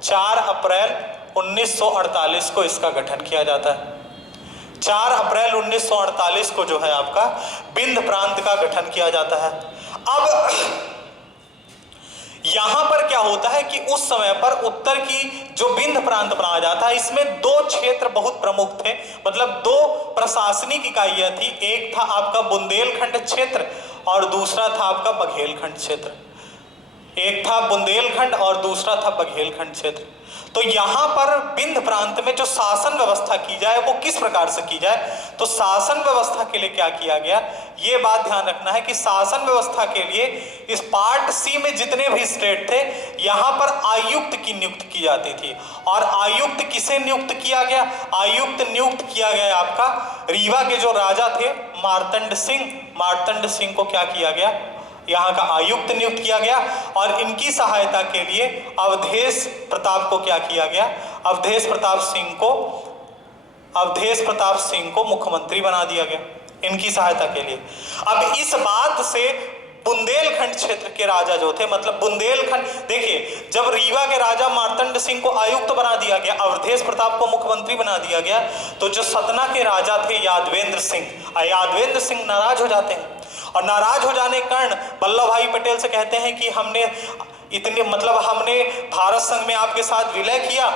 4 अप्रैल 1948 को इसका गठन किया जाता है। 4 अप्रैल 1948 को जो है आपका विंध्य प्रांत का गठन किया जाता है। अब यहां पर क्या होता है कि उस समय पर उत्तर की जो विंध्य प्रांत बनाया जाता है इसमें 2 क्षेत्र बहुत प्रमुख थे, मतलब 2 प्रशासनिक इकाइयां थी। एक था आपका बुंदेलखंड क्षेत्र और दूसरा था आपका बघेलखंड क्षेत्र। एक था बुंदेलखंड और दूसरा था बघेलखंड क्षेत्र। तो यहां पर विंध्य प्रांत में जो शासन व्यवस्था की जाए वो किस प्रकार से की जाए, तो शासन व्यवस्था के लिए क्या किया गया, ये बात ध्यान रखना है कि शासन व्यवस्था के लिए इस पार्ट सी में जितने भी स्टेट थे यहां पर आयुक्त की नियुक्ति की जाती थी। और आयुक्त किसे नियुक्त किया गया, आयुक्त नियुक्त किया गया आपका रीवा के जो राजा थे मार्तंड सिंह। मार्तंड सिंह को क्या किया गया, यहाँ का आयुक्त नियुक्त किया गया और इनकी सहायता के लिए अवधेश प्रताप को क्या किया गया, अवधेश प्रताप सिंह को मुख्यमंत्री बना दिया गया इनकी सहायता के लिए। अब इस बात से बुंदेलखंड क्षेत्र के राजा जो थे, मतलब बुंदेलखंड, देखिए जब रीवा के राजा मार्तंड सिंह को आयुक्त बना दिया गया, अवधेश प्रताप को मुख्यमंत्री बना दिया गया, तो जो सतना के राजा थे यादवेंद्र सिंह नाराज हो जाते हैं और नाराज हो जाने के कारण वल्लभ भाई पटेल से कहते हैं कि हमने भारत संघ में आपके साथ विलय किया,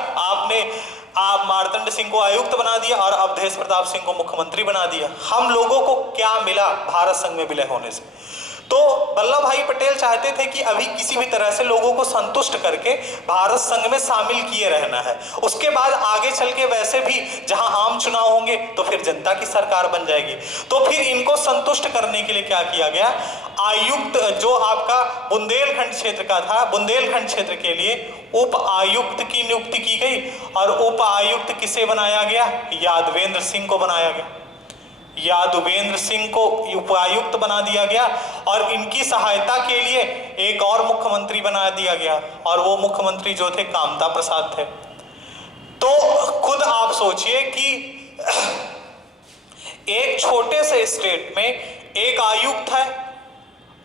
आप मार्तंड सिंह को आयुक्त बना दिया और अवधेश प्रताप सिंह को मुख्यमंत्री बना दिया, हम लोगों को क्या मिला भारत संघ में विलय होने से। तो वल्लभ भाई पटेल चाहते थे कि अभी किसी भी तरह से लोगों को संतुष्ट करके भारत संघ में शामिल किए रहना है, उसके बाद आगे चल के वैसे भी जहां आम चुनाव होंगे तो फिर जनता की सरकार बन जाएगी। तो फिर इनको संतुष्ट करने के लिए क्या किया गया, आयुक्त जो आपका बुंदेलखंड क्षेत्र का था, बुंदेलखंड क्षेत्र के लिए उप आयुक्त की नियुक्ति की गई और उप आयुक्त किसे बनाया गया, यादवेंद्र सिंह को बनाया गया। यादवेंद्र सिंह को उपायुक्त बना दिया गया और इनकी सहायता के लिए एक और मुख्यमंत्री बना दिया गया और वो मुख्यमंत्री जो थे कामता प्रसाद थे। तो खुद आप सोचिए कि एक छोटे से स्टेट में एक आयुक्त है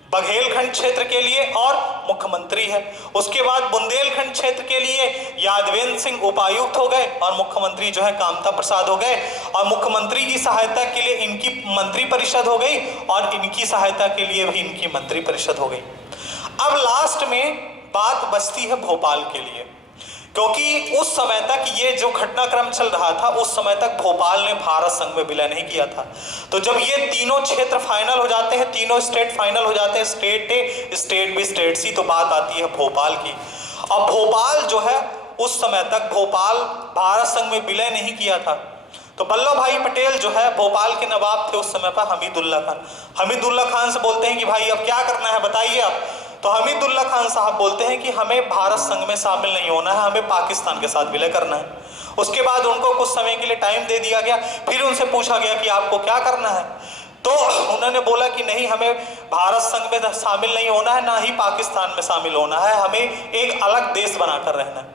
बघेलखंड क्षेत्र के लिए और मुख्यमंत्री है, उसके बाद बुंदेलखंड क्षेत्र के लिए यादवेंद्र सिंह उपायुक्त हो गए और मुख्यमंत्री जो है कामता प्रसाद हो गए, और मुख्यमंत्री की सहायता के लिए इनकी मंत्री परिषद हो गई और इनकी सहायता के लिए भी इनकी मंत्री परिषद हो गई। अब लास्ट में बात बचती है भोपाल के लिए, क्योंकि उस समय तक ये जो घटनाक्रम चल रहा था उस समय तक भोपाल ने भारत संघ में विलय नहीं किया था। तो जब ये तीनों क्षेत्र फाइनल हो जाते हैं, तीनों स्टेट फाइनल हो जाते हैं, स्टेट भी स्टेट सी, तो बात आती है भोपाल की। अब भोपाल जो है उस समय तक भोपाल भारत संघ में विलय नहीं किया था। तो वल्लभ भाई पटेल जो है भोपाल के नवाब थे उस समय पर हमीदुल्ला खान। हमीदुल्ला खान से बोलते हैं कि भाई अब क्या करना है बताइए आप। तो हमीदुल्ला खान साहब बोलते हैं कि हमें भारत संघ में शामिल नहीं होना है, हमें पाकिस्तान के साथ विलय करना है। उसके बाद उनको कुछ समय के लिए टाइम दे दिया गया, फिर उनसे पूछा गया कि आपको क्या करना है, तो उन्होंने बोला कि नहीं, हमें भारत संघ में शामिल नहीं होना है, ना ही पाकिस्तान में शामिल होना है, हमें एक अलग देश बनाकर रहना है।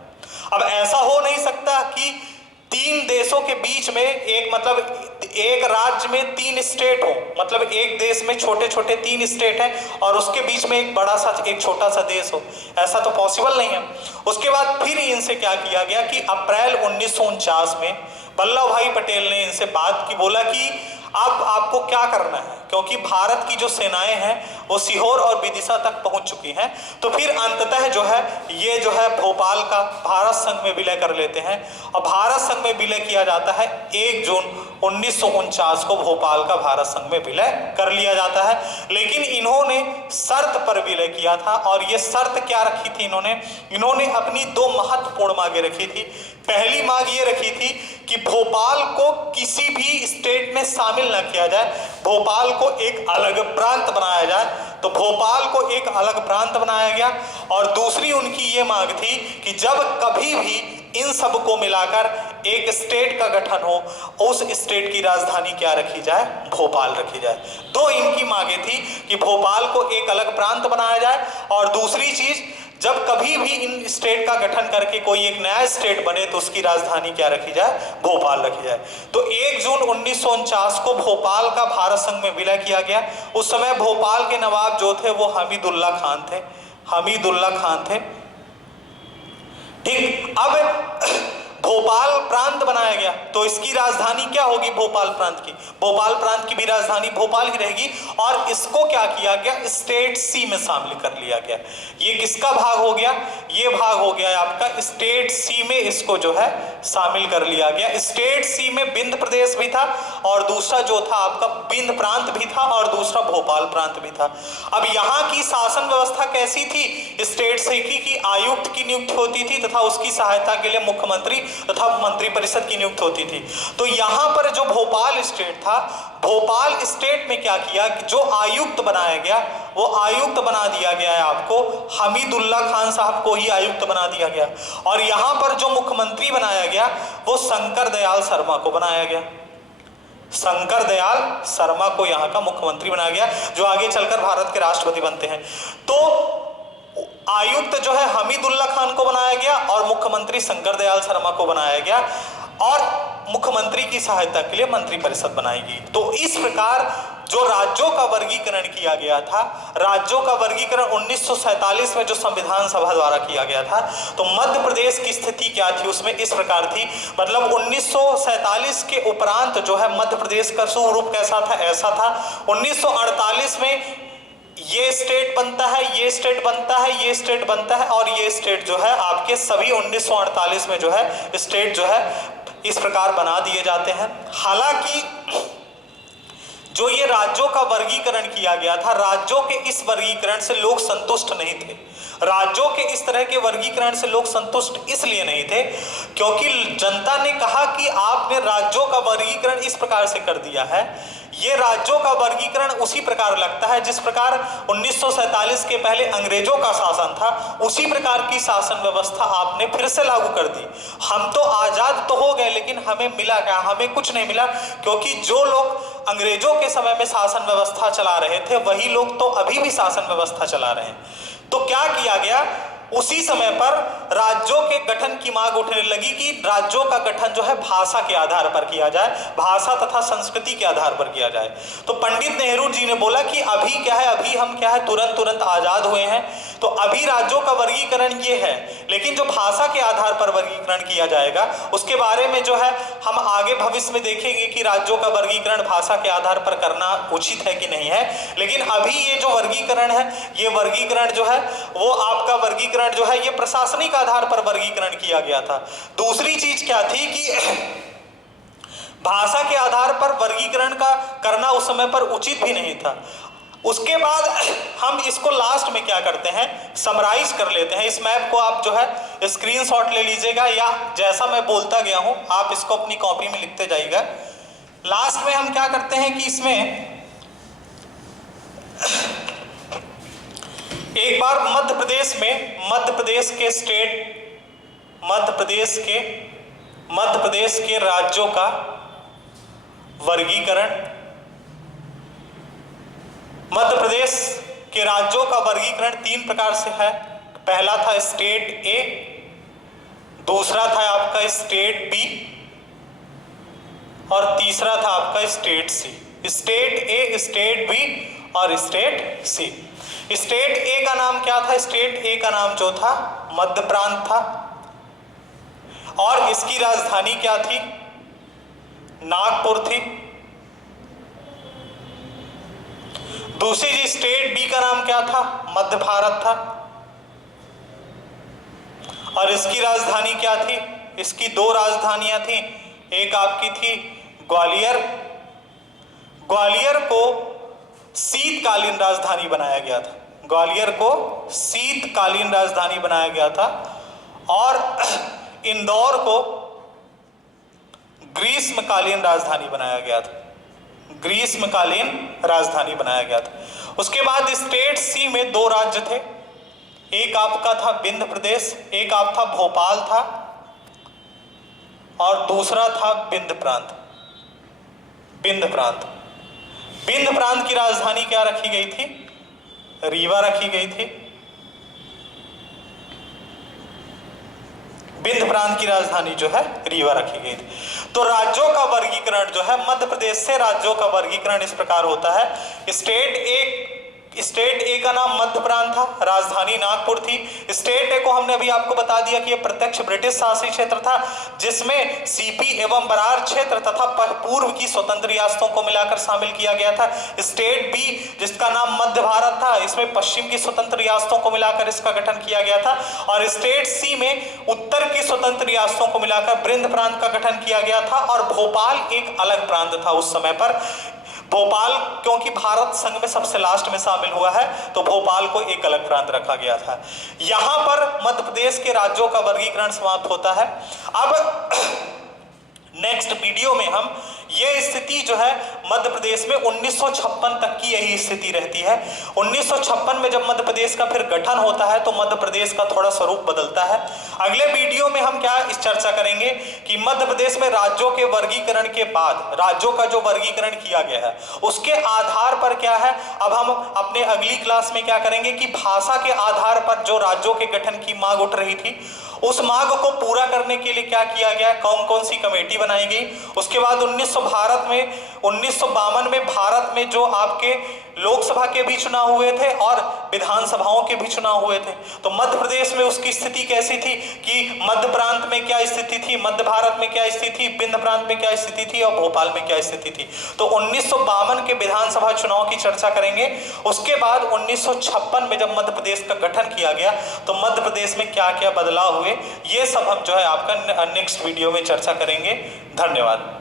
अब ऐसा हो नहीं सकता कि तीन देशों के बीच में एक राज्य में तीन स्टेट हो, मतलब एक देश में छोटे छोटे तीन स्टेट हैं और उसके बीच में एक छोटा सा देश हो, ऐसा तो पॉसिबल नहीं है। उसके बाद फिर इनसे क्या किया गया कि अप्रैल 1949 में वल्लभ भाई पटेल ने इनसे बात की, बोला कि अब आपको क्या करना है, क्योंकि भारत की जो सेनाएं हैं वो सीहोर और विदिशा तक पहुंच चुकी हैं। तो फिर अंततः जो है ये जो है भोपाल का भारत संघ में विलय कर लेते हैं और भारत संघ में विलय किया जाता है 1 जून 1949 को भोपाल का भारत संघ में विलय कर लिया जाता है। लेकिन इन्होंने शर्त पर विलय किया था और ये शर्त क्या रखी थी इन्होंने अपनी 2 महत्वपूर्ण मांगे रखी थी। पहली मांग ये रखी थी कि भोपाल को किसी भी स्टेट में शामिल न किया जाए, भोपाल को एक अलग प्रांत बनाया जाए। तो भोपाल को एक अलग प्रांत बनाया गया। और दूसरी उनकी ये मांग थी कि जब कभी भी इन सब को मिलाकर एक स्टेट का गठन हो, उस स्टेट की राजधानी क्या रखी जाए, भोपाल रखी जाए। 2 इनकी मांगे थी कि भोपाल को एक अलग प्रांत बनाया जाए और दूसरी चीज, जब कभी भी इन स्टेट का गठन करके कोई एक नया स्टेट बने तो उसकी राजधानी क्या रखी जाए, भोपाल रखी जाए। तो 1 जून 1949 को भोपाल का भारत संघ में विलय किया गया। उस समय भोपाल के नवाब जो थे वो हमीदुल्ला खान थे। ठीक, अब भोपाल प्रांत बनाया गया तो इसकी राजधानी क्या होगी, भोपाल प्रांत की भी राजधानी भोपाल ही रहेगी। और इसको क्या किया गया, स्टेट सी में शामिल कर लिया गया। ये किसका भाग हो गया, ये भाग हो गया आपका स्टेट सी में, इसको जो है शामिल कर लिया गया। स्टेट सी में विंध्य प्रदेश भी था और दूसरा जो था आपका विंध्य प्रांत भी था और दूसरा भोपाल प्रांत भी था। अब यहाँ की शासन व्यवस्था कैसी थी, स्टेट सी की आयुक्त की नियुक्ति होती थी तथा उसकी सहायता के लिए मुख्यमंत्री तथा मंत्री परिषद की नियुक्ति होती थी। तो यहां पर जो भोपाल स्टेट था, भोपाल स्टेट में क्या किया कि जो आयुक्त बनाया गया वो आयुक्त बना दिया गया है आपको, हमीदुल्ला खान साहब को ही आयुक्त बना दिया गया। और यहां पर जो मुख्यमंत्री बनाया गया वो शंकर दयाल शर्मा को बनाया गया। शंकर दयाल शर्मा को यहाँ का मुख्यमंत्री बनाया गया, जो आगे चलकर भारत के राष्ट्रपति बनते हैं। तो आयुक्त जो है हमीदुल्ला खान को बनाया गया और मुख्यमंत्री शंकर दयाल शर्मा को बनाया गया और मुख्यमंत्री की सहायता के लिए मंत्री परिषद बनाई गई। तो इस प्रकार जो राज्यों का वर्गीकरण किया गया था, राज्यों का वर्गीकरण 1947 में जो संविधान सभा द्वारा किया गया था, तो मध्य प्रदेश की स्थिति क्या थी उसमें इस प्रकार थी। मतलब 1947 के उपरांत जो है मध्य प्रदेश का स्वरूप कैसा था, ऐसा था। 1948 में ये स्टेट बनता है, ये स्टेट बनता है, ये स्टेट बनता है और ये स्टेट जो है आपके सभी 1948 में जो है स्टेट जो है इस प्रकार बना दिए जाते हैं। हालांकि जो ये राज्यों का वर्गीकरण किया गया था, राज्यों के इस वर्गीकरण से लोग संतुष्ट नहीं थे। राज्यों के इस तरह के वर्गीकरण से लोग संतुष्ट इसलिए नहीं थे क्योंकि जनता ने कहा कि आपने राज्यों का वर्गीकरण इस प्रकार से कर दिया है, ये राज्यों का वर्गीकरण उसी प्रकार लगता है जिस प्रकार 1947 के पहले अंग्रेजों का शासन था, उसी प्रकार की शासन व्यवस्था आपने फिर से लागू कर दी। हम तो आजाद तो हो गए, लेकिन हमें मिला क्या? हमें कुछ नहीं मिला, क्योंकि जो लोग अंग्रेजों के समय में शासन व्यवस्था चला रहे थे वही लोग तो अभी भी शासन व्यवस्था चला रहे हैं। तो क्या किया गया, उसी समय पर राज्यों के गठन की मांग उठने लगी कि राज्यों का गठन जो है भाषा के आधार पर किया जाए, भाषा तथा संस्कृति के आधार पर किया जाए। तो पंडित नेहरू जी ने बोला कि अभी क्या है, अभी हम क्या है तुरंत आजाद हुए हैं, तो अभी राज्यों का वर्गीकरण ये है, लेकिन जो भाषा के आधार पर वर्गीकरण किया जाएगा उसके बारे में जो है हम आगे भविष्य में देखेंगे कि राज्यों का वर्गीकरण भाषा के आधार पर करना उचित है कि नहीं है। लेकिन अभी ये जो वर्गीकरण है, ये वर्गीकरण जो है वो आपका वर्गीकरण जो है ये प्रशासनिक आधार पर वर्गीकरण किया गया था। दूसरी चीज क्या थी कि भाषा के आधार पर वर्गीकरण का करना उस समय पर उचित भी नहीं था। उसके बाद हम इसको लास्ट में क्या करते हैं, समराइज कर लेते हैं। इस मैप को आप जो है स्क्रीनशॉट ले लीजिएगा, या जैसा मैं बोलता गया हूं आप इसको अपनी कॉपी में लिखते जाइएगा। लास्ट में हम क्या करते हैं कि इसमें एक बार मध्य प्रदेश के राज्यों का वर्गीकरण, मध्य प्रदेश के राज्यों का वर्गीकरण 3 प्रकार से है। पहला था स्टेट ए, दूसरा था आपका स्टेट बी, और तीसरा था आपका state C. State A, state B और स्टेट सी। स्टेट ए का नाम क्या था? स्टेट ए का नाम जो था मध्य प्रांत था, और इसकी राजधानी क्या थी? नागपुर थी। दूसरी जी स्टेट बी का नाम क्या था? मध्य भारत था, और इसकी राजधानी क्या थी? इसकी 2 राजधानियां थी, एक आपकी थी ग्वालियर। ग्वालियर को शीतकालीन राजधानी बनाया गया था, ग्वालियर को शीतकालीन राजधानी बनाया गया था, और इंदौर को ग्रीष्मकालीन राजधानी बनाया गया था, ग्रीष्मकालीन राजधानी बनाया गया था। उसके बाद स्टेट सी में 2 राज्य थे, एक आपका था विंध्य प्रदेश, एक आपका भोपाल था, और दूसरा था विंध्य प्रांत। विंध्य प्रांत की राजधानी क्या रखी गई थी? रीवा रखी गई थी। विंध्य प्रांत की राजधानी जो है रीवा रखी गई थी। तो राज्यों का वर्गीकरण जो है, मध्य प्रदेश से राज्यों का वर्गीकरण इस प्रकार होता है। स्टेट ए का नाम मध्य प्रांत था, राजधानी नागपुर थी। स्टेट ए को हमने अभी आपको बता दिया कि यह प्रत्यक्ष ब्रिटिश शासित क्षेत्र था, जिसमें सीपी एवं बरार क्षेत्र तथा पूर्व की स्वतंत्र रियासतों को मिलाकर शामिल किया गया था। स्टेट बी जिसका नाम मध्य भारत था, इसमें पश्चिम की स्वतंत्र रियासतों को मिलाकर इसका गठन किया गया था। और स्टेट सी में उत्तर की स्वतंत्र रियासतों को मिलाकर विंध्य प्रांत का गठन किया गया था, और भोपाल एक अलग प्रांत था उस समय पर। भोपाल क्योंकि भारत संघ में सबसे लास्ट में शामिल हुआ है, तो भोपाल को एक अलग प्रांत रखा गया था। यहां पर मध्य प्रदेश के राज्यों का वर्गीकरण समाप्त होता है। अब नेक्स्ट वीडियो में हम ये स्थिति जो है मध्य प्रदेश में 1956 तक की यही स्थिति रहती है। 1956 में जब मध्य प्रदेश का फिर गठन होता है तो मध्य प्रदेश का थोड़ा स्वरूप बदलता है। अगले वीडियो में हम क्या इस चर्चा करेंगे कि मध्य प्रदेश में राज्यों के वर्गीकरण के बाद राज्यों का जो वर्गीकरण किया गया है उसके आधार पर क्या है। अब हम अपने अगली क्लास में क्या करेंगे कि भाषा के आधार पर जो राज्यों के गठन की मांग उठ रही थी उस मांग को पूरा करने के लिए क्या किया गया, कौन कौन सी कमेटी बनाई गई। उसके बाद 1952 में भारत में जो आपके लोकसभा के भी चुनाव हुए थे और विधानसभाओं के भी चुनाव हुए थे, तो मध्य प्रदेश में उसकी स्थिति कैसी थी कि मध्य प्रांत में क्या स्थिति थी, मध्य भारत में क्या स्थिति थी, विंध्य प्रांत में क्या स्थिति थी और भोपाल में क्या स्थिति थी। तो 1952 के विधानसभा चुनाव की चर्चा करेंगे। उसके बाद 1956 में जब मध्य प्रदेश का गठन किया गया तो मध्य प्रदेश में क्या क्या बदलाव हुए, ये सब हम जो है आपका नेक्स्ट वीडियो में चर्चा करेंगे। धन्यवाद।